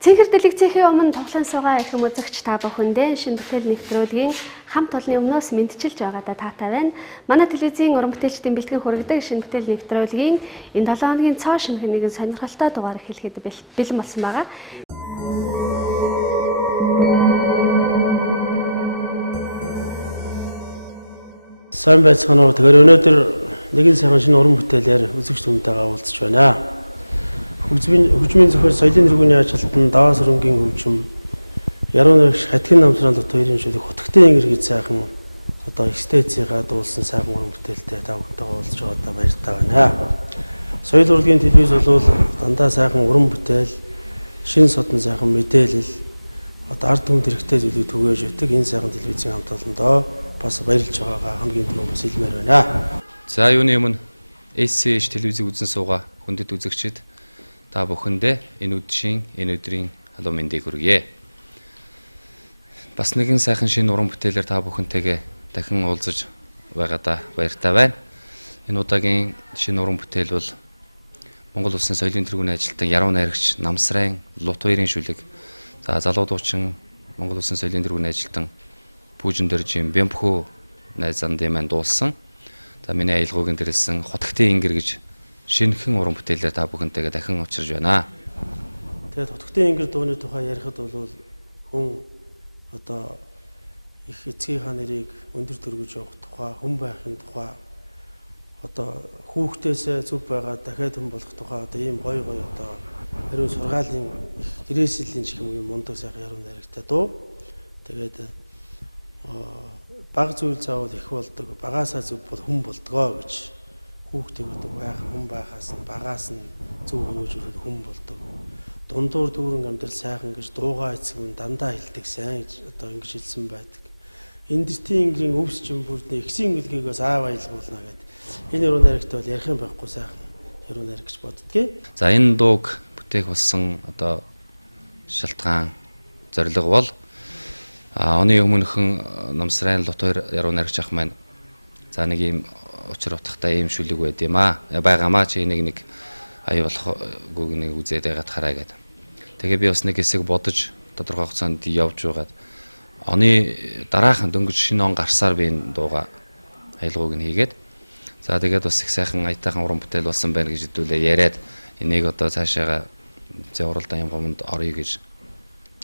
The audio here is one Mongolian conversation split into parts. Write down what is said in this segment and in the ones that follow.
Цэнхэр дэлгэцээхийн өмнө тоглоом суугаа эрхэм үзэгч та бүхэндээ шинэ бүтээл нэвтрүүлгийн хамт олонны өмнөөс мэдчилж байгаадаа таатай байна. Манай телевизийн уран бүтээлчдийн бэлтгэн хүргэдэг шинэ бүтээл нэвтрүүлгийн энэ 7 хоногийн цоо шинэх нэгэн сонирхолтой дугаар эхлэхэд бэлэн болсон байгаа. Сайн байцгаана уу. Тэгэхээр өнөөдөр нэгэн сайхан шинэ уран бүтээлээр үзэгч түмтэйгээ уулзч байна. Хөгжмийн зөвхөн соёлын тэргүүний ажилтан Даваа сүрэнгийн хөгжим яруу найрагч Хатгин намсрал дот хоёрын шүлэг Хотготын ингэр гэж сайхан одоо экстезигаа дуулсан сайхан уран бүтээлтэй та бүхэнтэйгээ уулзч байгаадаа баяртай байна. Соёл урлагийн телевиз бол дандаа сайхан уран бүтээл, шин содон сайхан мэдээлэл одоо ард түмэнд хэрэгтэй зүйлийг түгээж өгдөг энэ сайхан телевизийн хамт олондоо бас баярлж байгаагаа хамгийн түрүү бас хэлмээр байна. За юуны өмнө SCH телевизийг үзэн суугаа хүндэт үзэгчид та бүхэндээ энэ өдрийн халуун мэндийг хүргье. Бас нэгэн сайхан шинэ уран бүтээлээр та бүхэнтэйгээ дахин уулзаж байгаадаа баяртай байна. Энэ удаагийн шинэ уран бүтээл бол Монгол Улсын соёлын тэргүүний ажилтан яруу найрагч Намсрайн Лут хоёрын шүлэг. За залуу дуучин Монгол Улсын соёлын тэргүүний ажилтан Пүүжин Дөржийн Бямпхүү найз зандын маань дуулсан. За миний аялгаугийн дээрсэн Хотготын ингэр гэж шинэхэн уран бүтээлээр та бүхэнтэйгээ дахин учирж байна. Тэгээд Хотготын ингэр дууны тухай ярихад бол хүн одоо их эцгийнхаа нэрийг өндөр төргөж явах тухай, хүн байхын тухай одоо хүүхдээсээ зүв байгаа дахиад хүн болох тухай одоо ийм гоё одоо хариу сургаалын гэрээслийн ч юм уу мундаг сайхан яруу найрагтай дуу. Тэгээд баг зүйл заавал их болдог, багаасаа зүв бол хүн болдгоо гэж хүүхдийг одоо байх хүн байхаас нь багаас нь зөв хүмүүжүүлээд хүн болдог. Дундуур дүүрэн амьдрал сайхан гэж дуугаа эцэг нь дандаа хэлдэг сайн гэж одоо ингэж хэлсэн байдаг. Эндэртийн ингэрийн өвс чинь бүрдний ихсийн гэлгийг бас аав аялгуулна гэдэг. Энэ яруу найрагт бол ярих юм байхгүй сайхан яруу найраг гэж боддгийг. За энэ дууг бүтээх болсон одоо шалтгаан зорилго бол оны өмнөхөн Намсрайн Лут хоёр яруу найрагч ах маань за нэг юм учир утгатай ийм шүлэг байд юм байгаамаа чи нэг аяа болохгүйг нэг үзээд байгаад хараа гэдэг. Тэгээ би бас нэг хэсэг бодож тодорхой хугацаанд явж байгаад оны дараахан дөнгөж шинэ он гарсаар би энэ дууга аялгауг нь хийгээд за тэгээд бас их сайхан аятайхан уран бүтээл болсон байна гэж хэдүүлээ яриад энийг одоо цаашаага уралдаан ямгомонд орё гэж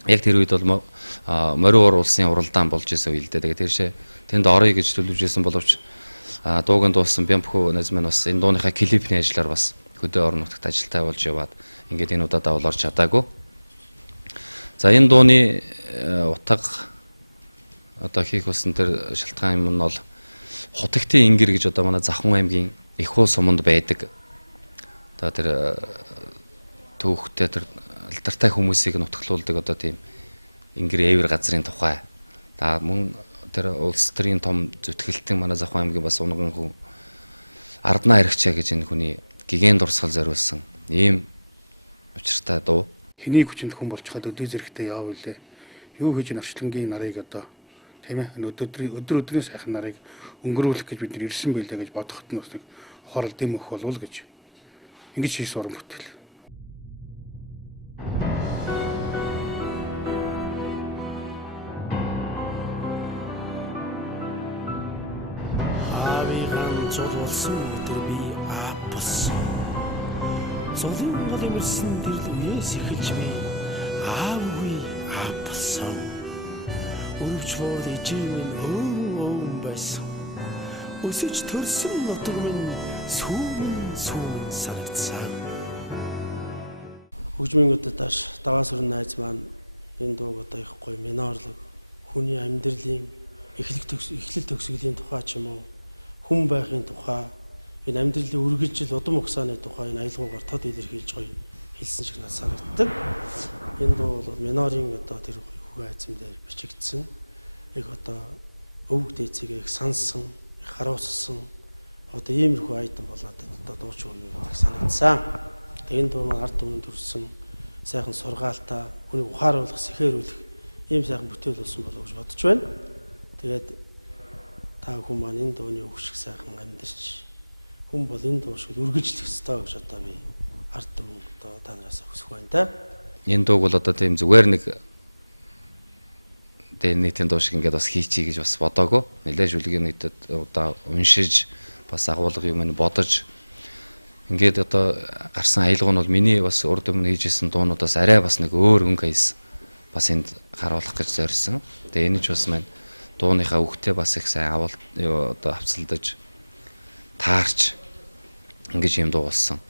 яг тэр үед бол Мориор улсын уралдаан болж исэн үйл дээ. Тэгээд тэршээ тэнд орё гэж төлөвлөжсэн боловч дууган дууссан Бямпхүү найз маань бас энэ дууныхаа клипний ажиллаар бас хөдөө орон нутагт ажилтай болж яваад ингээд энэ удаадаа бол орж чадаагүй. За энэ дууны утга одоо хийх болсон тэр шалтгаан юм нь бол Хотготын ингэр гэж одоо манай Завхан аймгийн Эхүү суманд байдаг. Одоо тэр төвхтэй тэр алдартай хүмүүсийг нутглуулдаг одоо тийм ингэр эвэр газрын тухай. За мөн тэр улс төрийн том зүтгэлтэн манай Завхан аймгийн бас унган хүн Арднаа Аригчаа гэж энэ хүний гигэн дурсгал зориулсан ийм учиртай дуу. Хэний хүчинд хүн болж хаад өдөө зэрэгтэй яав үлээ. Юу хийж навчлангийн нарыг одоо тийм ээ өдрийн сайхан нарыг өнгөрүүлэх гэж бид нар ирсэн байлаа гэж бодоход нь бас нэг хорол дэм өх болвол гэж ингэж хийсэн уран бүтээл. Зул болсон өдөр би аав болсон. Зулын гол имэрсэн дэрл үеэс эхэлж би аавгүй аав болсон. Өрөвч боор ижийн өвөн байсан. Өсөж төрсөн нутаг минь сүүн санагцсан. Хөгжмийн өдөдөж Даваа сүрэн найз маань энэ дууг одоо их гоё минорлог хүний амьдралын эхлэл төгсгөлийн тухай ч юм уу хүн байхын тухай энэ амьдралын үргэлжил удам угсааны тухай энэ аялгаугаар тод илэрхийлж гоё хэлсэн шиг надад санагддаг. Энэ дуу бол минорын одоо тэр хүү айцсан дээр бичигдсэн. Их одоо өвөг дээцэгээ их сансан, их харуулсан. Одоо иймэрхүү айдан бол надад одоо дууч өгнө гэж санагдсан. Тэгээ энэ дуу маань ард түмэнд төрсэн сайхан сургаалтай, хүнийг ухааруулах, сэхээрүүлэх ийм сайхан бүтээл болсон болов гэж бодож байна. Тэгээд та хүн маань энэ дууны өгших сайхан амьдарч хүн бол энэ дуу шиг үргэлжлэх ёстой гэж одоо би ард түмэн одоо та нараас хүсэх байна да. энэ дууг бол одоо тийм зүгээр нэг нийтийн дуу шиг ингээд бас хийчихье гэж бас бодоагүй. Нэлээд шүлгийн нийтэд одоо уншиж бас агуулга юм бодож ингээд одоо гарсан аялга нь бол миний бас урд өмнө хийжсэн дуунуудаас арай бас нэг өөр өнгө аяс бас энд харуулах гэж зорьсон. Тэгээ энэ ч бас маань дууныхаа үгтэй бас их сайн одоо авцалдаж таарч ингэж юм дуу болсон.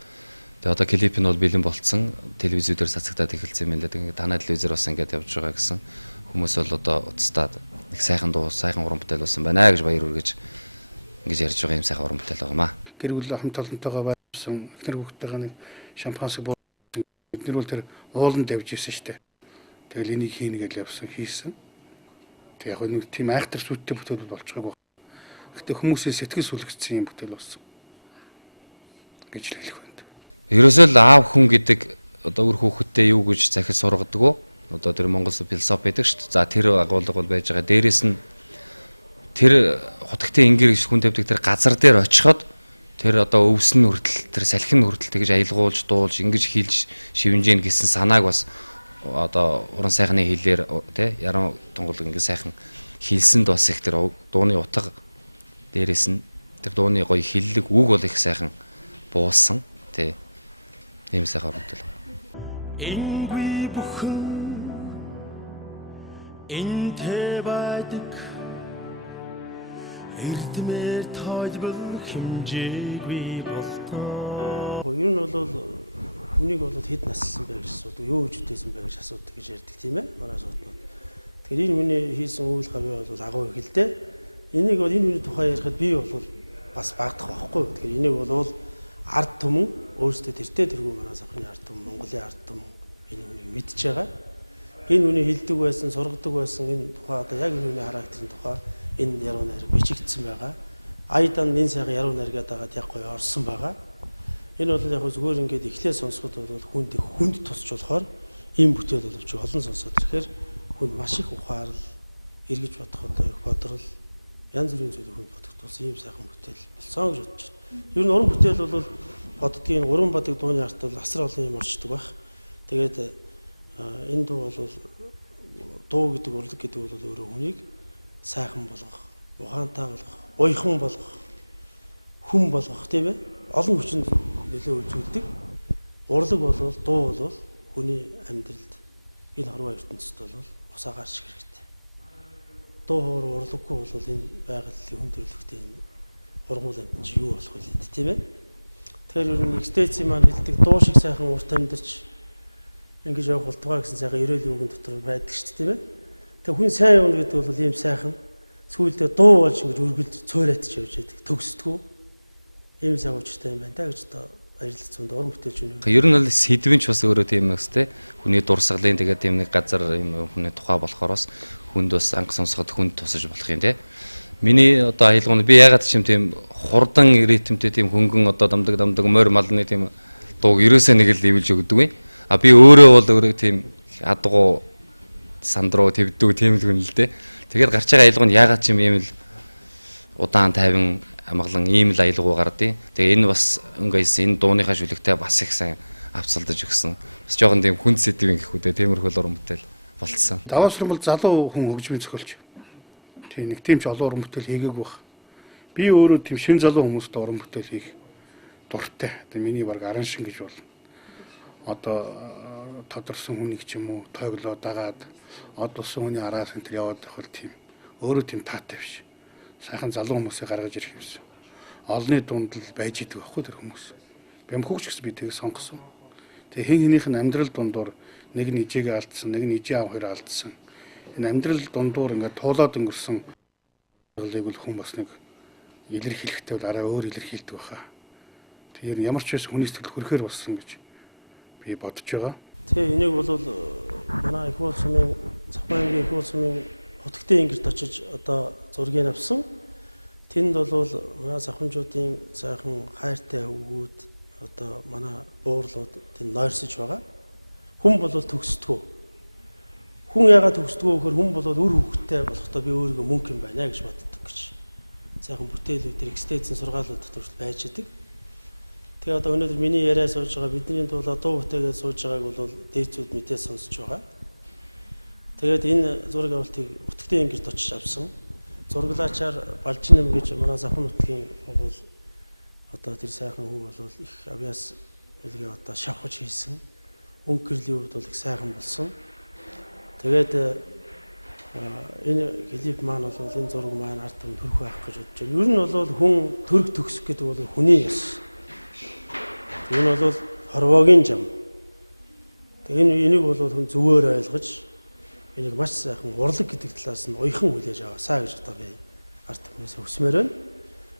Тэгээ одоо клип нь бол бэлэн болцсон. Телевизээр цацагдаад эхэлсэн юм л да. Тэгээ танай телевизээр бас ингэж явж байгаа гэсэн. Хүмүүс бол одоо уцтаад их сайхан дуу, сайхан уран бүтээл болсон байна гэж баяр үргэж ингэж ярьж байгаа юм сайхан уран бүтээл байгаамаа. Гэр бүл хамт олонтойгоо байсан эхнэр хүүхдтэйгээ нэг шампансыг буулсан. Эдгээр бол тэр ууланд давж ирсэн шүү дээ. Тэгэл энийг хийнэ гэж явсан хийсэн. Тэг яг нэг тийм айхтар сүттэй бүтээл болчихгоо. Гэтэ хүмүүсийн сэтгэл сүлгцсэн юм бүтээл болсон. Гэж хэлэх байна. Ерөөсөө л аав хүн гэдэг одоо өөр хүүхэдтэй юу гэж захиж сургадаг уу? Одоо тэр Монгол философи байдаг шүү дээ. За тэр агуулга бол байж байгаа. Дээрээс нь тэр хутагтын ингэр гэж хүн тавьдаг тэр газар дээр очиход тэр одоо өвсөн хүртэл тэр салхин хүртэл тэгж аялгуулж дуулж ингэж хилж шивнжэн гэсэн санааг бас одоо уран сайхны хэлээр тий яруу тунгал ингэ сайхан хилсэнд бас их тэр дууны утга дээрээс нь тэр дууны гоё хиллэг үг бол их сайхан буулсан тий ийм сайхан уран. Энгүй бүхэн энтэй байдаг эрдмээр тайлбар хэмжээгүй болтоо. Ер нь бол хүнийг бол хэд наслсан бэ гэж асуудаг, юу гэж үтээсэн бэ гэж асуудаг гэж ярьдаг тийм ээ. Манай асууднууд. Тэгэхээр энэ хүний хийсэн үйл хавь бол агуу их л дээ. Энийг бол энэ хүний тухай ярихад би бол бас багдах байхгүй. Тэгэхээр энийг бол ард түмэн өөрсдөө тэртээ тэргүй манай завхны ард түмэн, Монголын ард түмэн энэ хүнийг мэдж байгаа. Энэ хүний хилдэг байсан, сургадаг байсан энэ тухай одоо яг энэ хүний характерын тухай энэ яруу найраг бичигдсэн байгаа. Айдан энэ сайхан яруу найргаад байгаа яг гоё орсон байгаа. Энэ бол яг зүгээр ингээд эхлээ сонсоход бол хүнд тусч болохоор ийм бүтээл боловч олон сонсоод ирэхээр хүнд маш их ухаарл, эргэж бодох одоо их бодрол янз бүрийн зүйлийг хүнд бодоход бас ийм сайхан бүтээл болсон гэж бодож байна. Ер нь уран бүтээл бол боддгийн уран бодог дууны арт бол асар олон юм орчдөг байх. Тэгээд энэ дуу бол дуу гэдэг урлаг гэдэг бол өөрөө хүнийг сайхан болгох, ухаантай болгох, уйхан болгох, хүн болгох тийм ээ. Олон хүчинд нөлөө үзүүлдэг. Урлаг бол дуу бол хүний амьдралд энэ хорвоо ертөнцид бол усаагаар шиг хэрэгтэй. Дуу хоороо урлаггүй бол энэ байгаль хүн төрлөختийн энэ ургуул амьд чи юу болох вэ тийм ээ. Тэгэхээр ер нь экстэци маань хэлдэг дуу шиг сайхан урт амьдарч ингэж явах бол тугаа гэсэн сайхан эрүүл үгэн дотор байдаг шүү дээ тийм ээ. Тэгээ хүн сайн явна гэдэг бол ийм сайхан сүүлдээ дуу болж ингэж өргөлд цөөрэтж явж байдаг төгсдгүү. Ийм сайн уучтай юм байна та гэж одоо баярлалц зунд уран бүтээлч юм. Ер нь бол сэдвэн ч бас өөрөө тийм нэгс те. Хүний дурсгалын тэгээд тийм нэг газар юм хүний тухай болохоор бас хүнд бас анх сонсоход хүнд тусаж болох юм те. Миний одоо аялгаунд би ягаад ч юм тийм хурдан ритмтэй тийм хөнгөн одоо дамдаг морь малны тийм дууг ерөөсөө нэг л ивэлж өгдөг юм. А би өөрөө бол өөрөө тийм адгуу сандруу твдүү тийм л хүн л те. Тэгээд гарч байгаа аялгаунд ягаад ч юм ийм л удаан тайван амгалан ийм л аялгау гардыг. Тэгээ энэ бас өнгөйс энэ дууныхаа шүлэгтэй бас их сайн авцалдаж өгсөн. Бас жоохон тийм хүнд сэдвийн гэх үдэ тиймэрхүү уран бүтээл болцсон. Даваасрын бол залуу хүн хөгжмийн зохиолч. Тийм нэг тийм ч олон уран бүтээл хийгээгүй баг. Би өөрөө тийм шин залуу хүмүүст уран бүтээл хийх дуртай. Тэгээ миний баг аран шин гэж болно. Одоо тодорсон хүнийг ч юм уу тойглоо дагаад одолсон хүний араас энэ төр яваад байх бол тийм өөрөө тийм таатай биш. Сайхан залуу хүмүүсийг гаргаж ирэх юмсан. Олны дунд л байж идэг байхгүй тэр хүмүүс. Бямхууч гэсэн би тийг сонгосон. Тэгээ хин хинийх нь амьдрал дундуур нэг нь ижээгээ алдсан, нэг нь ижээ аав хоёр алдсан. Энэ амьдрал дундуур ингээд туулаад өнгөрсөн зүйлийг бол хүн бас нэг илэрхийлэхтэй бол арай өөр илэрхийлдэг байхаа. Тэр ямар ч байсан хүний сэтгэл хөрөхөр болсон гэж би бодож байгаа. Тэгээ энийг бол манай их бол сумын Цахбаангийн их бол сумын хутагтын ингэрт очиж одоо зургийг авсан. Тэнд бол манай завханчуудын сайхан хайртай өвгүүд одоо манай буурлууд тэнд нойрсож байгаа. Хүн бол төгсдгөө. Хүн яагаад төгсдгөө гэхээр хүн бол үр хөвгттэй болохдоо би өөрийгөө мөнгө юм байна гэж боддог гэж. Сайхан бүтээлүүд экстэцийн сургаалууд дотор байж идэг. Тэгээ одоо өнөөдөр миний яриа сууж байгаа бидний дуу бүтээгээд сууж байгааг бол дээцүүд мэдээ сонсож байгаа. Тэгээд энэ зураг авалтыг утгтын ангирт очиж авсан. Зураглаачаар Балжинэм гэж манай Завхан нутгийн бол одоо тэр сайхан хүү бол их авьяас илгээ одоо шавхаж хийсэн. Өнгөрлийн үед бол их сайхан болсон. Тэгээд энэ клип маань бол энэ зураг маань ард түмэн төрөх байх гэж бодож байна. Ер нь бол хүн төрөх төгсөх гэдэг бол хүний ёс. Энэ бол хорвоогийн зам. Энийг бол хүн зөвөөр ойлгож энийг маш сайхан урлаг гэдэг талаас нь уяхан хүлээж аваасаа гэж одоо би ард түмнээс хүсмээр байна.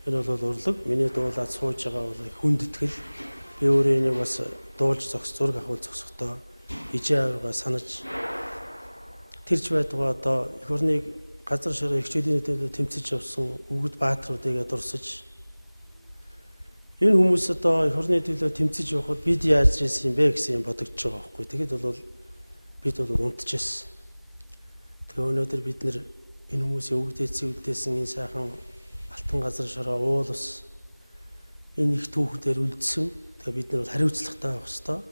Энэ бол урлаг. Миний дуулаад сууж байгаа бол хүндэтгэл. Би өөрөө энийг бас дуулж зураг авах зогсохдоо ижээ аваагаа санаж тэрч байдгаа одоо эх орныг газар шороо хичээлийн нэтэд тэмцэж явсан өвгөд баатруудыг дурсаж энэ хүмүүс одоо эх орны төлөө тэмцэж явахад бид яаж ирсэн юм бэ гэсэн юм бодогдож байгаа байхгүй. Тэгэд бол бид бол унтчихсан. Тэгээ өнөөдөр бид нэр энэ хүмүүсийн өвгдөөцийн үлдээсэн энэ сайхан алтан газар шороо уул ус энэ их түүхүүдээр үлдсэн. Тэгээ бид нар хариуцлагатай байх хэвээр.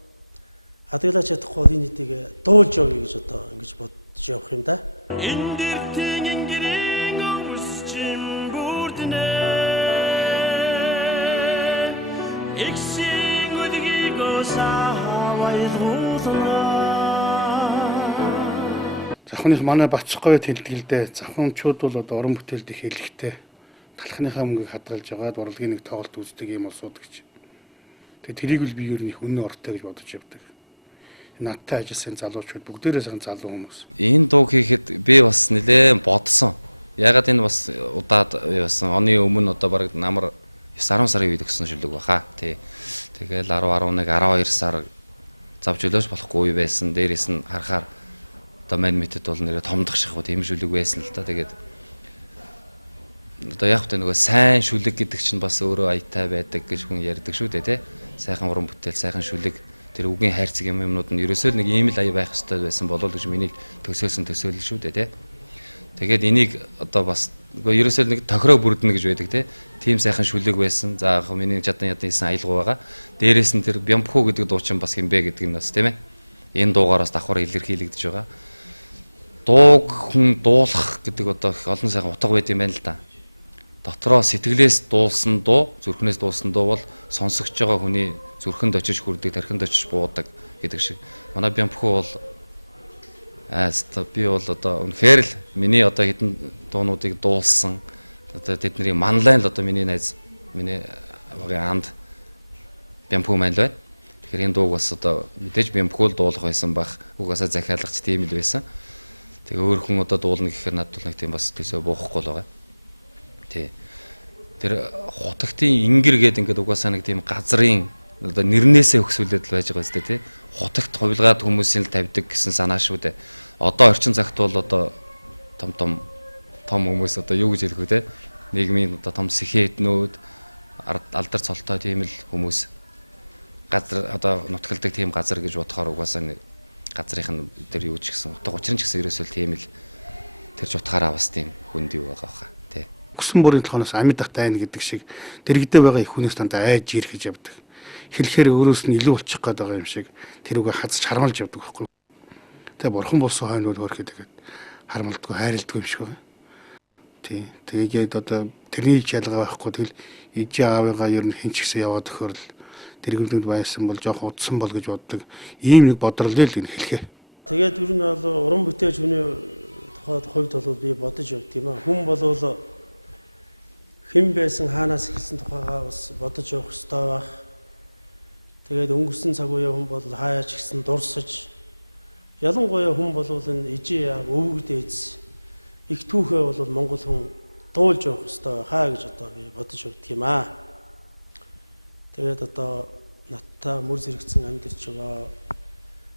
Хадгалаач чадахгүй бол энэ нэгийг дуулж явъя гэж одоо ингэж бодож явах юм да. Энэ дэртийн ингэрийн өмсчин бүрднэ. Экшин үлгийг осавайлгуулна. Завханых манай бацхгүй тэлдгэлдээ завханчууд бол одоо орон бүтээлд их хэлэхтэй талхныхаа мөнгийг хадгалж байгаад урлагийн нэг тоглолт үздэг юм болсууд гэж. Тэгээ тэрийг л би ер нь их үнэн ортой гэж бодож явдаг. Надтай ажилласан залуучууд бүгдээрээ сайхан залуу хүмүүс. Энэ дууг хийхэд би бас нэлээд бодсон. Ягаад энэ бас удаад байсан. Оны өмнө одоо бараг намар 9-10 сарын үед өгсөн шүлэг баха. Тий. Тэгэл 10, 11, 12 сар завж өлөөс болохгүй байсан. Дээрээс нь харахаар одоо мань мэтэд бол нэрээ томдох шахуу тийм шүлэг байсан л та. Тэгээд одоо яг хөтэ нөгөө сайн шүлэг гэдэг чинь бас өөрөө аятай байдаг гэж хүн ярьдаг шүү дээ, тий. Сайхан уран бүтээл, сайхан шүлэг тэр үгийн хайрцаг юмнууд нь ерөөсөө нэг ийм л ая байх хэрэгтэй байсан болов гэж миний төсөөлсөн төсөөлөл шүү дээ, тий. Тэгээд энийг одоо бас ерөөсөө нэг тохироо бүрдэнэ гэж байдаг, тий. Тим сайхан шүлэг байсан. За яг миний жадан хийсэн аялгау байгаа. Дээрээс нь тэр Бямпхүү гэдэг дуучин бас хэмбэ гэдэг нь бас тийм ээ. Энэ дуугаараас давхар илэрхийлэгдэж байгаа. Дууг хүн дуулах гэдэг одоо олон сайхан утга байд юм байна л да. Дотроо сэтгэлээс дуулсан дуу, зүрхнээс дуулсан дуу бол сонсогч байгаа хүний зүрхэнд очиж хүрдэг, тархинд очиж буудаг гэдэг шиг. Манай Бямпхүү бол би бол одоо үнэхээр л миний одоо хэдэн дуунуудыг дуулсан. Одоо тэдний манлайн л одоо миний найз, миний багийн анд Бямпхүү маань л байна. Тэгэхээр энэ дууг бас одоо мэдээж Бямпхүү л дуулах байсан бах. Угаасаа захиалагч тийм л байсан. Тэгээ өөр хүн одоо дуулна гэхээр надад нэг тийм бас төсөө буухгүй л байгаа. Тий. Тэр хутагтын ингэр гэдэг ингээд угаасаа нэг тийм газрын одоо нэрнээсээ өгсүүлээд л байж байгаа зү тий. Хутагт хувилгаад хүмүүсийн л тавьдаг гэсэн санаа шүү дээ. Одоо орчин цагт бол одоо том хүмүүс одоо юу гэж хэлэх вэ тий. Нийгмийн одоо том сэхэтнүүд алдар цолтой тийм л хүмүүс газар одоо нутгалдаг тийм газар гэж бодохоор угаасаа нэг газрын дээр юу ч гэсэн утга учир нь ч гэсэн ерөөсөө тийм л тэр ч утгаараа бас тийм хүнд юу байгаа хаа тий. Өсөн бүрийн толгоноос амьд ах дайна гэдэг шиг дэрэгдээ байгаа их хүнээс тандаа айж ирэх гэж явдаг. Хэлэхээр өөрөөс нь илүү болчих гээд байгаа юм шиг тэрүүгээ хазж хармалж явдаг байхгүй. Тэгээ бурхан болсон хойно бол хөрөхөд тэгээд хармалдгүй хайрладгүй юм шиг байна. Тий. Тэгээд одоо тэрний ялгаа байхгүй тэгэл ижээ аавыгаа ер нь хэн ч гэсэн яваад өгөхөр л тэргэлдэнд байсан бол жоох удсан бол гэж боддог. Ийм нэг бодролтой л хэлэхээ. Тэгээд ер нь бол уран бүтээж хүний тухайд хувьд бол би бодож явд юм аа. Хүн болвол хэн байсан хаанаас эхэлсэн тухайгаа бас бодож явах хэрэгтэй байх. Тэгээд өнгөрсөн цаг үеийн хүн бол хаяач гисэн дурсаж ялангуяа хүн болвол энэ ижээ яав өвгдөөц их түүхээ бол Монгол хүн дуулж явах хэрэгтэй хаа гэж одоо би бодож явд юм аа. Тэгээд одоо надтай мөр зэрэгцэн амьдарч байгаа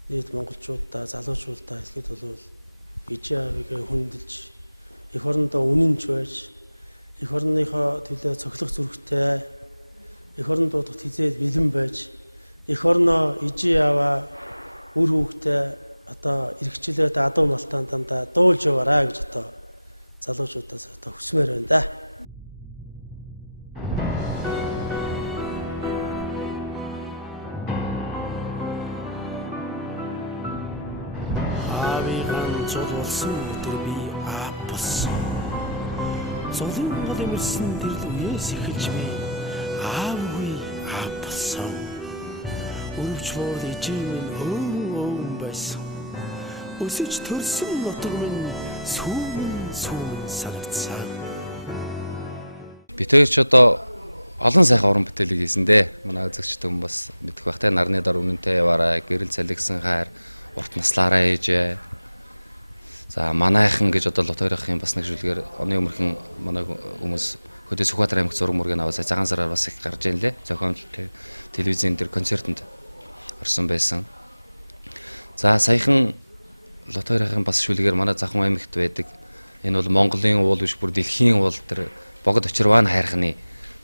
нийт монголчуудаа залуучуудаа хэлэхэд бол ижээ авигээ хүндэлж эх орондоо үнэнч байж эх орныхоо төлөө цохилох зүрхтэй эх орон дуудахт хизээд бэлэн байж эх орноо ижээ аваа үр хүүхдээ одоо эргчлээд адуу малтаан дандаа дуулж яваарай гэж одоо залуучуудаас одоо хүсмээр байна да. зул болсон үедээ би аав болсон. Зулын гол имэрсэн тэр үеэс эхэлж би аавгүй аав болсон. Өвч мөр ижим өн байсан. Өсөж төрсөн нутаг минь сүүн санагцсан. Бид хоёр ч одоо олон сайхан уран бүтээлийг хийсэн дээ. Манай үзэгчтэй хүмүүс бас мэдэх байх те. Нарны дор үнэнтэй яваарай, гэрэл цалигсан хайр, урт наслаараа ээжээ. За манайхан гэж одоо Лот хоёрын бас нэг жүлгээр оны өмнөхөн манай хүмүүс хөдөө Сүхбаатар аймагт зураг мөргийг аваад цагаан сараар бас их гарч ийн лээ. Зохиомж телевизэн дээр концертанд орсон байсан. За саяхан Лот хоёрын бас шүлгээр манай Захын аймагт байдаг. Энэ бол Монголын уул биш бүр дэлхийн уул тэр богд очирваан хайрхны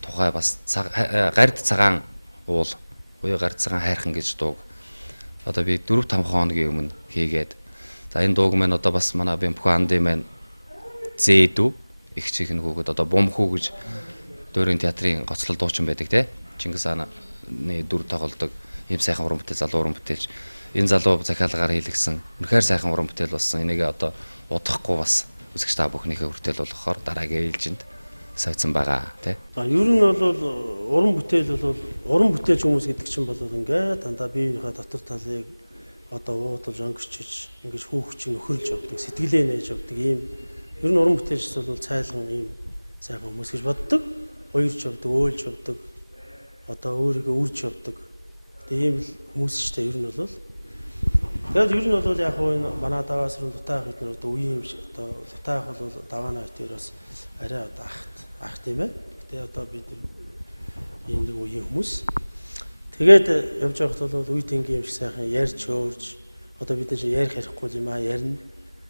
тухай бас гард цагаан уул буюу гард цагаан хайрхан гэж дууг одоо би 4-5 хоногийн өмнө хийгээд за энэ дууг маань одоо бас манай Бэмпхүү андын маань зээдүү их чихэн хүүхэд одоо Бумхүү гэж Дөрийн театрын гоцлол дуучин байдаг те Чингис хааны дүр тоглодог ийм сайхан уран бүтээл залуу уран бүтээлч энэ залуу захиалгаар хийлгсэн үнэхээр сайхан уран бүтээл болсон энийг одоо удахгүй бас үзэгч та бүхнийхээ хүртэл болгохоор дараагийн ээлжинд сайцсан байгаа тий. Ер нь бол уран бүтээл бол уран бүтээлч хүмүүс гэдэг чинь бол ингээд дандаа биеийнхээ дотор талыг одоо уудалж өнгөрчиж ингэж хүүхч нөхөрлж явдаг, сэтгэлээ нээж явдаг ийм ер нь уран бүтээлч бол цайлган ийм сайхан хүмүүс гэж боддог. Уярж явдаг, өөлж явдаг. Одоо өөрийгөө үрж явдаг. Тэгээ ийм хүмүүс ч та ер нь бол тэгээд ер нь бол яг энэ манай даваас руу лутаах бид нар одоо үеийн одоо лутаах бол даваана хоёр бас арай одоо ах тийм ээ. Гэтэ одоо бид нар энэ нэг үеийн хүмүүс. Тэгээд явж байхад бол үе тэнгийн юм шиг сайхан ярьж хөөрж одоо бид нар ярих ярихгүй юм аа ярина.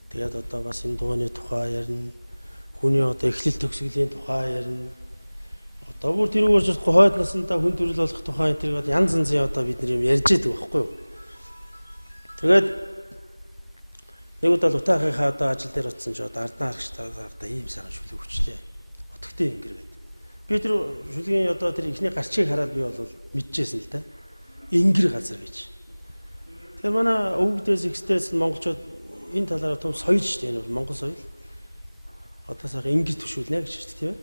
Тэгээд одоо бас энэ дууны тухай ярина. Хүний одоо эхлэл төгсгөлийн тухай ярина. Одоо бүр тэр үгээр жишээ хойд насандаа хүн төрөл болох тухай энэ тэр янз янзын одоо бид нар юм ярьж байдаг байхгүй юу? Тэгээд нэг удаа лутаахынхаа одоо ажил дээр утсан ч одоо арднаа харагчдаа ийм сайхан шүлэг хүчлээ. Отгтой ингэр гэдэг. Би тэр шүлгийн одоо тэр ихний гарчийг хараад би бол мэдчихсэн л да. Ингэр газар гэж. Тэгээ манай өвгдөөс ихсдээс монголчууд энэ талаараа том соёл шүү дээ. Энэ бол монгол соёл. Одоо сайхан ингэр төшүүлнэ гэж шүү дээ, тийм ээ.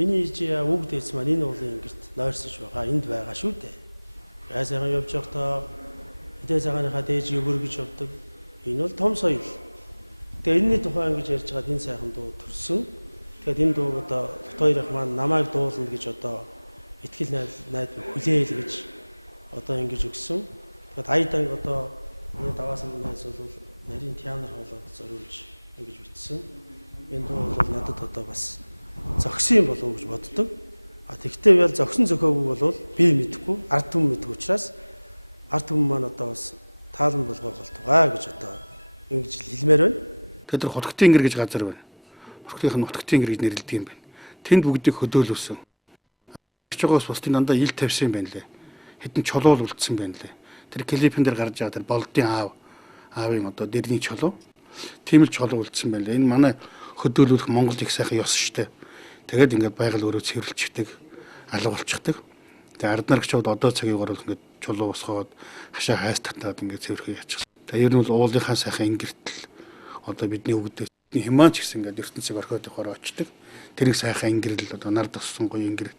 Миний ээж өвгдөөс маань энэ уулын ингэрт нойрсож байгаа. Энд байгаа шүү дээ. Яа сайхан явж явахдаа эдээ цагааныхаа дээж өгөргөж явдаг. Энэ бол том соёл. Тэгээ энэний тухай ингэж ярьж байгаад энэ сайхан дуу төрсөн. Тэгээд энэ дуу одоо Лот хоёрын маань намайг дуулна гэж одоо итгэл найд хүлээл гэж одоо ингэж өгсөн. Тэгээд айдан одоо энэ даваас найз бол нарийн театр хоолойд зориулж ингэж бичсэн. Энэ дуу бол надад одоо бас зогсон юм болов уу гэж боддог. А тэгтээ ял зогсон зөхөөгүй бол би мэдэхгүй, ард түмэн мэддэг учраас ард түмэн маань одоо бас таалан болгох болтугай гэж одоо ингэж хэлмээр байна. Тэгээд тэр хотготын ингэр гэж газар байна. Хотготын нутгтын ингэр гэж нэрлэдэг юм байна. Тэнд бүгдийг хөдөөлүүлсэн. Очоогоос бусдын дандаа ил тавьсан юм байна лээ. Хэдэн чулуул үлдсэн байна лээ. Тэр клипэн дээр гарч байгаа тэр болдын аавын одоо дэрний чулуу. Тийм л чулуу үлдсэн байна лээ. Энэ манай хөдөөлүүлэх Монгол их сайхан ёс штэ. Тэгээд ингээд байгаль өөрөө цэвэрлждэг, алга болчихдаг. Тэгээд ард нарагчууд одоо цагийг оруулах ингээд чулуу усгоод хашаа хайс татаад ингээд цэвэрхий яачих. Тэгээд ер нь бол уулынхаа сайхан ингэртэл одоо бидний өвгдөө хямаач гэсэн ингээд ертөнцийг орхиод явахаар очдөг. Тэрийг сайхан ингэрэл одоо нар туссан гоё ингэр.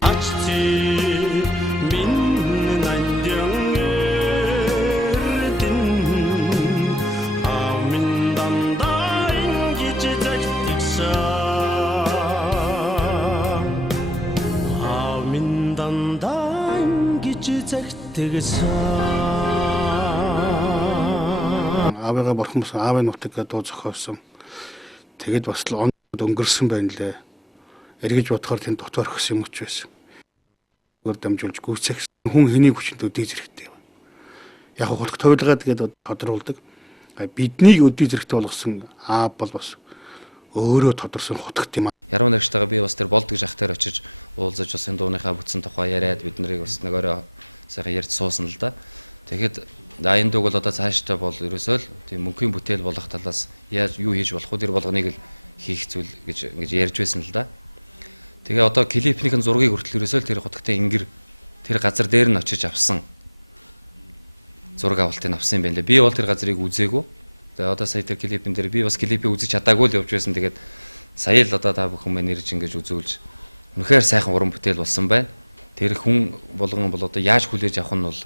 Аавыгаа борхомс аавын нутаг гэдэг дуу зохиосон. Тэгэд бас л онд өнгөрсөн байна лээ. Эргэж бодохоор тэнд дотор орхисон юм ч байсан. Гөр дамжуулж гүйцэх хүн хэний хүчинд өдий зэрэгтэй юм. Яг хөлт тойлгаад тэгээд тодруулдаг. Биднийг өдий зэрэгтэй болгосон аав бол бас өөрөө тодорсон хотгт юм. Яруу наригчтайгаа би бас тэр болдог жахтаар очиж уулзаж бас энэ дууныхаа бүтсэн тухай яриад бид нарыг бас нэг орой сайхан ярьж суусан л да. Тэгэхэд энэ дууг бол одоо цаашдаа бол ерөөсөө л тийм мөнхийн бүтээл болох талаас яаж юу хийж болох вэ тэр болгоныг л хийх зүйл гэж ингэж ярьж байсан л да. Тэгээ одоо клипнийхэн зургийг хүртэл ерөөсөө л тэр хотгтой ингэр тэр газар дээр нь очиж авсан зураг авалтыг авсан юм байна лээ. Би бол тэр газрыг үзээгүй. Тэгээ одоо сая тэр клипэн дээр би бас клипийг үзэж чадаагүй л явж байсан. Тэгээд сая л одоо та бүхэн маань ирж ингэж үзүүлж үнэхээр сайхан уран бүтээл болсон байна. Тэр хүн болгон бол одоо яаж хүлээж авах нь бол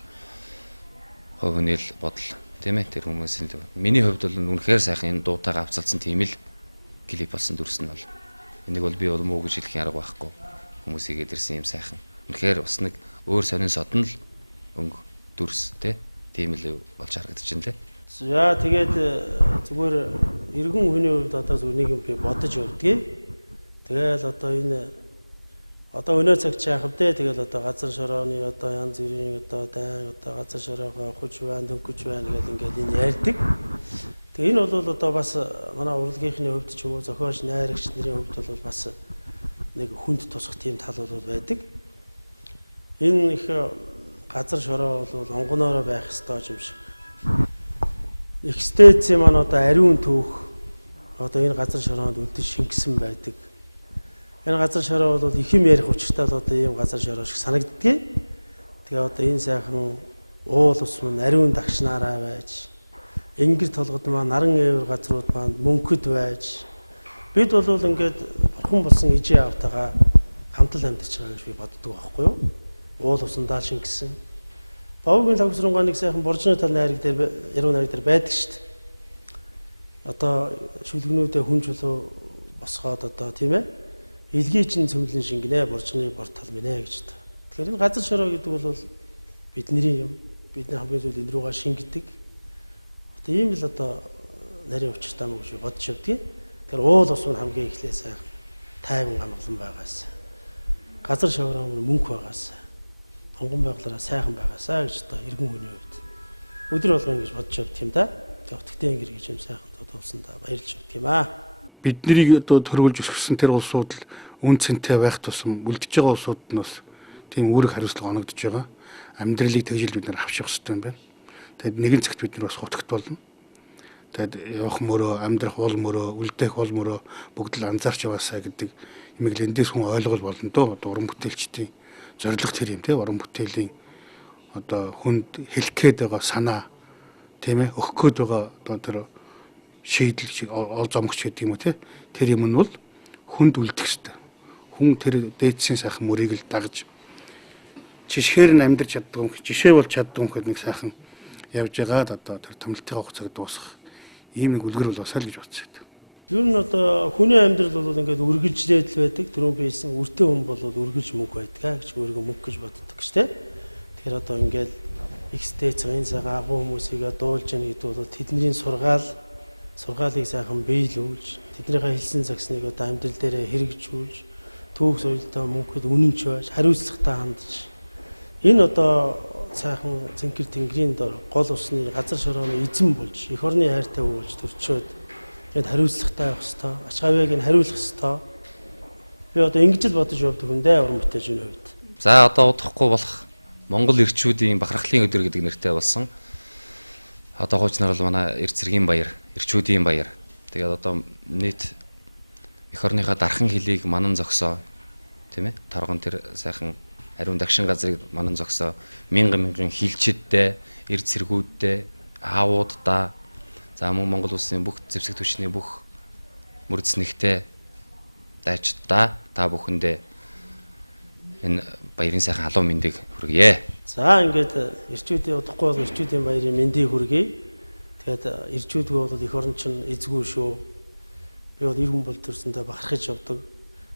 хувь хүний л бодол тийм ээ. Тэр хүмүүсийн миний хувьд бол үнэхээр сайхан энэ дуутайгаа авцалсан тийм л клип болсон дүрс нь бол энийг бол би бол муу гэж хэлэх арга байхгүй. Хүмүүсийг идэрсэн юм сайхан. Үнэхээр бас нэг өөр сонин содон л өнгө дүрс тийм л болж харагдаж байна лээ. За тэгээд зүгээр иргэн хүний хувьд одоо зүгээр нэг юм би бодож явдгийг. Тэгэл одоо энэ өнөө цаг чаахав дээ. Тэгэл одоо газар шорооны одоо янз бүрийн одоо дан одоо газар шороогоо хуж байна, дөнгөж байна гэдэг ингээд энэ ярьдаг. Тэгээ энэ бол одоо бас манай урлагийнхны хувьд ч юм уу зохиолч найрагч нарын хувьд бол бас нэг хүнд тусах тийм тал бол байдаг. Энэ их газар шороо бол онгоноороо байх ёстой юм шиг. Экстэцийн маань одоо ариун түүх одоо энэ газар шороонд өдөр шингэсэн байдаг. Энэ газар шороо бол их юм ярих учиртай л одоо ийм газар шороо шиг санагддгийг. Тэгээ одоо энэ сайхан уул ус мань ариун дагшнаараа байж, ингэр толгод маань наран ээвэр газрууд маань мөнхөд байж, бид бол ингээд бурхан болсон ижээ автагаа хамтал амьдарч байгаа гэж би боддог байхгүй юу? Уул усандаа шингэсэн. Бовгийн тавсрангоо нэг сайхан боржны тал найраг дээр яруу найраг дээр байдаг шүү дээ. Одоо шүлгнүүдээ хүн чулуу босгоод одоо тийм ээ илгий чин цөмлөн шингэнэ боржны бор тал минь гэж та. Тэгэхээр энэ газар шороо гэдэг бол бидний юм. Бид нар хамгийн сүүл энэ рүүгээ шингэдэг. Одоо ийм л одоо нарийн учиртай мөн гэж бодож явдгийг. Тэгэхээр уул ус нь хамгийн эхлээ сайхан тайван амгалан байгаас. Газар шороо мөнгө байгаас. Онгон байглаараа сайхан байгаасаа гэж одоо иргэн хүний хувьд өдөр болгон ингэж бодож явдаг юм да. Тэгтээ ингэр гэж юм сайхан толсон да баярлж явдаг юм аа. Биднийг одоо төрүүлж өсгсөн тэр улсууд л үн цэнтэй байх тусам үлдэж байгаа улсууд нь бас тийм үүрэг хариуцлага оногдож байгаа. Амьдралыг тэгжил бид нар авчих хэрэгтэй юм байна. Тэгэд нэгэн цагт бид нар бас хутагт болно. Тэгэд явах мөрөө, амьдрах уул мөрөө, үлдэх уул мөрөө бүгд л анзаарч яваасаа гэдэг юмыг л эндээс хүн ойлгол болно доо. Уран бүтээлчдийн зорилго тэр юм те уран бүтээлийн одоо хүнд хэлэх гээд байгаа санаа тийм ээ өгөх гээд байгаа одоо тэр шийдэл ол зомгч гэдэг юм уу те тэр юм нь бол хүнд үлдэх ёстой. Хүн тэр дээдсийн сайхан мөрийг л дагж жишгээр нь амьдарч чаддаг юм жишээ болж чаддаг юм гэхэд нэг сайхан явж байгаад одоо тэр томлтын хугацааг дуусгах ийм нэг үлгэр бол басаа л гэж бодсон. Ер нь одоо хүний амьдрал бол ингээд үргэлжлээд л байдаг. Түрүүн биесэн үртэй хүн бол үргэлж мөнгө байдаг гэж өөрийгөө мөнгө гэж боддог ч тийм. Тэгэхээр одоо ингээд экстэц энэ сайхан агуу хүмүүсийг дуулж яах гэдэг бол тэдний сургаалыг сайхан биелүүлж, тэднийхээ хэлсэн загсныг одоо амьдрал дээрээ хэрэгжүүлж, түүх соёлтой мөнхөд үнэнч байж, хариуцлагатай хандж. Энэ одоо сайхан зэнхэр тэнгэрийн дор гол усны газар шорооны эзэн болж, эх орны хайртай болж төрчөөд энд хариуцлагатай байх ёстой. Ач гавьяаг нь хариулах ёстой. Би одоо ингэж л бодож явдаг хүн дээ уран бүтээлчийн хувьд. За одоо удахгүй болох Монгол эрчүүдийн бахархлын өдөр гэдэг нэртэй болсон. Одоо хуучнаар бол манай эрт цэргийн баяр, эрчүүдийн баяр. Тэгээд одоо нийт эх орныхаа дархан хөлийг манан зогсоо тийм ээ. Торгон тэр сайхан ариун дагшин газрыг манан зогсоо мянган хилчидтэй, эрт цэргүүдтэй, аавуудаа за мөн Монгол улсын бүх зэвсэг түвшний бүх мөрдснэгтэй дайчдаа та бүхэндээ энэ баярын сайхан халуун мэндийг хүргье. За ингээд эрчүүдийн удахгүй бол эрчүүдийн баярын мэндийг хүргэе. Тэгээд эрчүүдгүй бол эх орн чинь эзгүй шүү. Би бол эр хүн бол төрсөндөө бахархаж явдаг.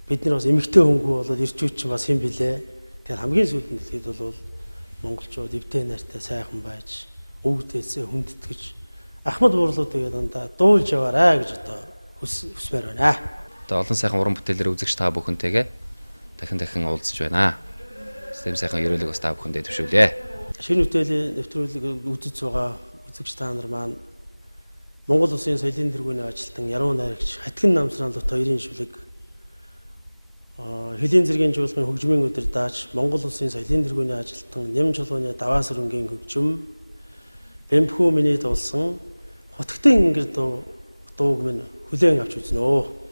Бид нар бас эмэгтэй хөнгөө бол эрчүүд чинь бас хэм билээ. Тэгэхээр хамгийн сүүлд нь хэлэхэд бол монголчууд эвдээ найртай сайхан байж, өвгдээсээ хүндэтгэж Ахмад буурлууд тэгээд дандаа дуулж яваарай гэж одоо хүсмээр байна. Одоо олон сайхан уран бүтээлээр үзэгч та бүхэнтэйгээ дахин уулзж байна. Систем сайхан ерөөлөг бас та бүхэндээ төвшүүлье. Шинэ бүтээлийн нэвтрүүлгийг үзэж байгаа үзэгч та нар маань Монгол Улсын соёлын тэргүүний ажилтан яруу найрагч Хатгин Намсран-Лут хоёрын шүлэг Хөлийн зэргийн жуулгын хөгжмийн өдөр дааж Монгол Улсын соёлын тэргүүний ажилтан Нэм чулууны даваа сүрэнгийн хөгжим Бэмпхүү миний дуулсан хотгтын ингэр дууг минь хүлээн авч үзнэ.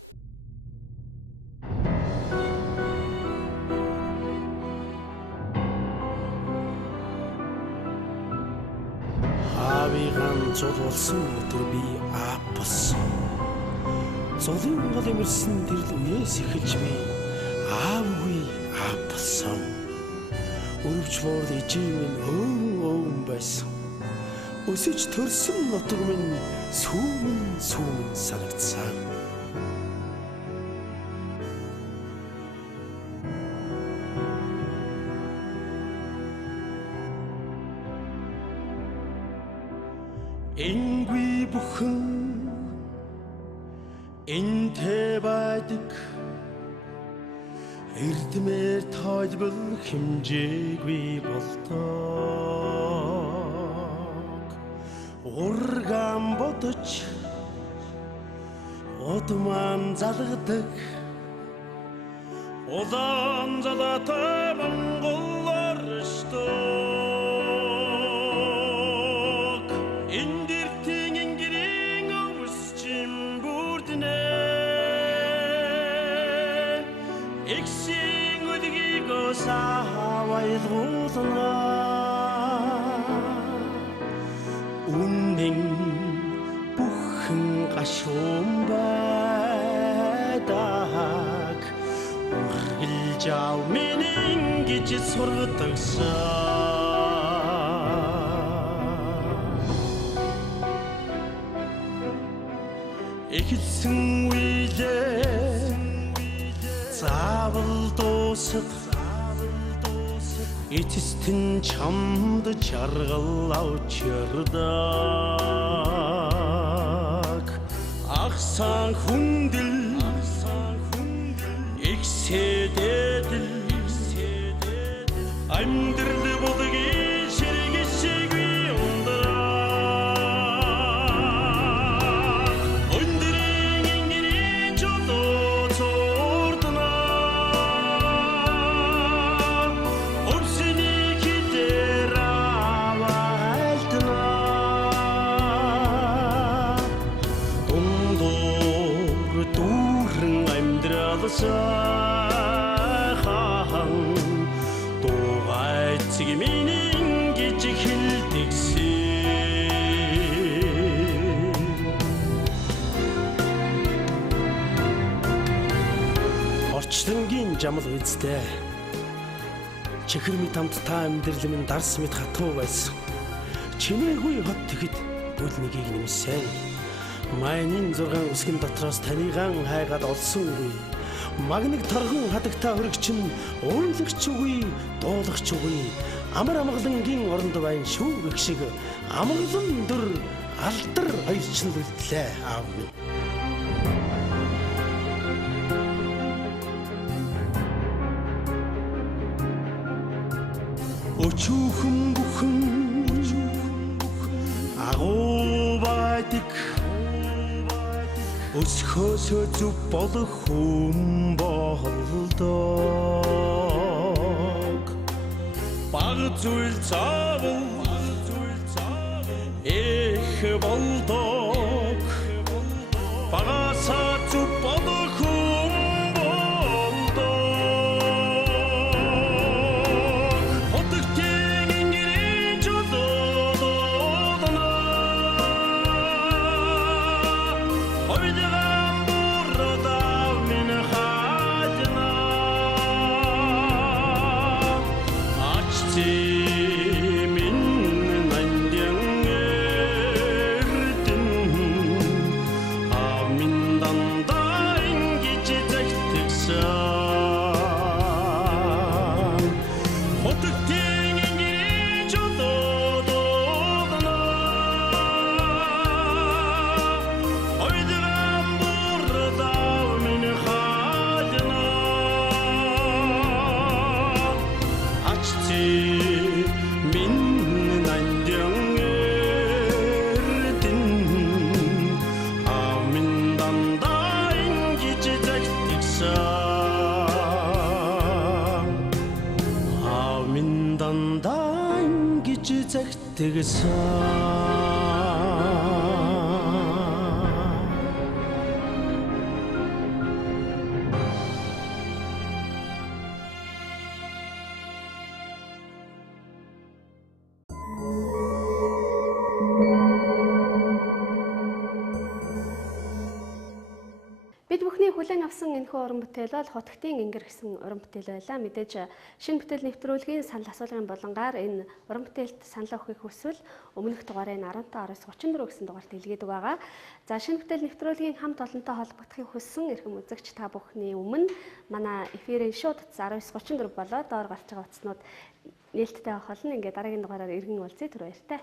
зул болсон өдөр би аав болсон. Зулын гол имэрсэн тэр үнээс эхэлж би аавгүй аав болсон. Өрөвч боор ижийн минь байсан. Өсөж төрсөн нутаг минь сүүн санагцсан. Энгүй бүхэн энтэй байдаг эрдмээр тойлбол хэмжээгүй болдог. Урган бодож удман залгадаг улаан залаатай монголоор шток. Индиртэн ингэрийн өвсчин бүрднэ Иксийн үлгийг осавайлгуулна. Үнэн бүхэн гашуун байдаг үргэлж аав минь гэж сургадагсан. Эхэлсэн үедээ заавал дуусах эцэстэн чамд жаргал авчирдаг. Ахсан хүндэл ихсэдэдэл амьдрал болгоё ширэг шигви ундраа. Өндрийн ингэрийн чодоо цордна. Өвсний хилээр авалтна. Дундуур дүүрэн амьдрал сайхан дугайцэг минь гэж хэлдэгсэн. Орчлонгийн жамал үсттэй чихэр мэд хамт та амьдрал минь дарс мэд хатуу байсан. Чинээгүй хот тэгэд бүл нэгийг нэмсэн. Майнын 6 өсгөн дотроос танийгаан хайгаад олсонгүй. Магныг торгон хадагтаа хөрөгч нь уулагч үгүй, дуулагч үгүй. Амар амгалангийн оронд байн шүүг их шиг амгалан дөр алдар хоёрчин үлдлээ аав. Өчүүхэн бүхэн агуу байдаг өсхөөсөө зүг болох хүн болдог. Баг зүйл цаавал их болдог. Багасаа зүг болох хүн болдог. Хотгтэн ингэрийн жолоодна. Ойдган бурдаа минь хаадна. Ачти минь нандян эрдэн. Аминдан дайн гэж загтгсан. Хотгтэн ингэрийн жолоодна. Ойдган бурдаа минь хаадна. Ачти минь нандян эрдэн. Аминдан дайн гэж загтгсан. Аминдан дайн гэж загтгсан. хүлээн авсан энэхүү уран бүтээл бол Хутагтын Ингэр гэсэн уран бүтээл байлаа. Мэдээж шинэ бүтээл нэвтрүүлгийн санал асуулгын болонгаар энэ уран бүтээлд санал өгөхийг хүсвэл өмнөх дугаарыг 15-19-34 гэсэн дугаарт илгээдэг байгаа. За шинэ бүтээл нэвтрүүлгийн хамт олонтой холбогдохыг хүссэн эрхэм үзэгч та бүхний өмнө манай эфирийн шууд 19:34 болоод доор гарч байгаа утаснууд нээлттэй авах болно. Ингээд дараагийн дугаараар иргэн уулзъя. Түр баяртай.